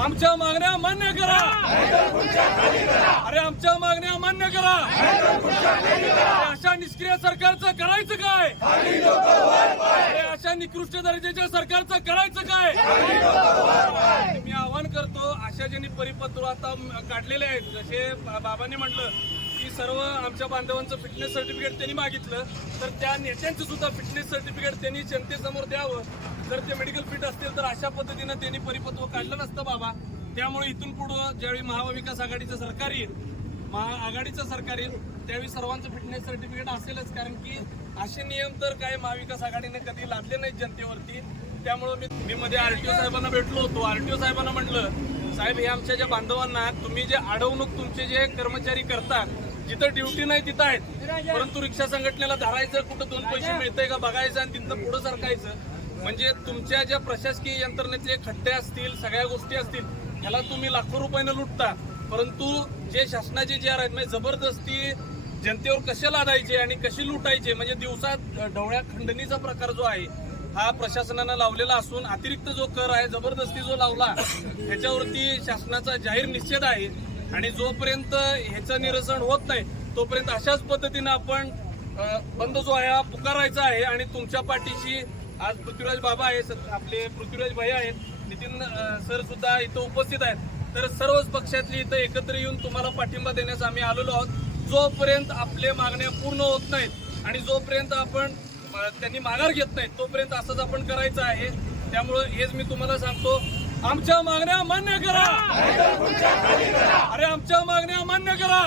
आमच्या मागण्या मान्य करा. अरे आमच्या मागण्या मान्य करा. अशा निष्क्रिय सरकारचं करायचं काय? अरे अशा निकृष्ट दर्जाच्या सरकारचं करायचं काय? मी आवाहन करतो अशा ज्यांनी परिपत्र आता काढलेले आहेत. जसे बा- बाबांनी म्हटलं की सर्व आमच्या बांधवांचं फिटनेस सर्टिफिकेट त्यांनी मागितलं. तर त्या नेत्यांचं सुद्धा फिटनेस सर्टिफिकेट त्यांनी जनतेसमोर द्यावं. जर ते मेडिकल फिट असतील तर अशा पद्धतीनं त्यांनी परिपत्व काढलं नसतं बाबा. त्यामुळे इथून पुढं ज्यावेळी महाविकास आघाडीचं सरकार येईल महाआघाडीचं सरकार येईल त्यावेळी सर्वांचं फिटनेस सर्टिफिकेट असेलच. कारण की असे नियम तर काय महाविकास आघाडीने कधी लादले नाहीत जनतेवरती. त्यामुळे मी मी मध्ये आरटीओ साहेबांना भेटलो होतो. आरटीओ साहेबांना म्हटलं साहेब हे आमच्या ज्या बांधवांना तुम्ही जे अडवणूक तुमचे जे कर्मचारी करतात जिथं ड्युटी नाही तिथं आहेत. परंतु रिक्षा संघटनेला धरायचं कुठं दोन पैसे मिळतंय का बघायचं आणि तिथनं पुढं सरकायचं. म्हणजे तुमच्या ज्या प्रशासकीय यंत्रणेतले खड्डे असतील सगळ्या गोष्टी असतील ह्याला तुम्ही लाखो रुपयानं लुटता. परंतु जे शासनाचे जे आहेत म्हणजे जबरदस्ती जनतेवर कसे लादायचे आणि कशी लुटायचे म्हणजे दिवसात ढवळ्या खंडणीचा प्रकार जो आहे हा प्रशासनानं लावलेला असून अतिरिक्त जो कर आहे जबरदस्ती जो लावला ह्याच्यावरती शासनाचा जाहीर निषेध आहे. आणि जोपर्यंत ह्याचं निरसन होत नाही तोपर्यंत अशाच पद्धतीनं आपण बंद जो आहे हा पुकारायचा आहे. आणि तुमच्या पाठीशी आज पृथ्वीराज बाबा आहे आपले पृथ्वीराज भाई आहेत. नितीन सर सुद्धा इथं उपस्थित आहेत. तर सर्वच पक्षातली इथं एकत्र येऊन तुम्हाला पाठिंबा देण्यास आम्ही आलेलो आहोत. जोपर्यंत आपले मागण्या पूर्ण होत नाहीत आणि जोपर्यंत आपण त्यांनी माघार घेत नाहीत तोपर्यंत असंच आपण करायचं आहे. त्यामुळे हेच मी तुम्हाला सांगतो. आमच्या मागण्या मान्य करा! आमच्या मागण्या मान्य करा.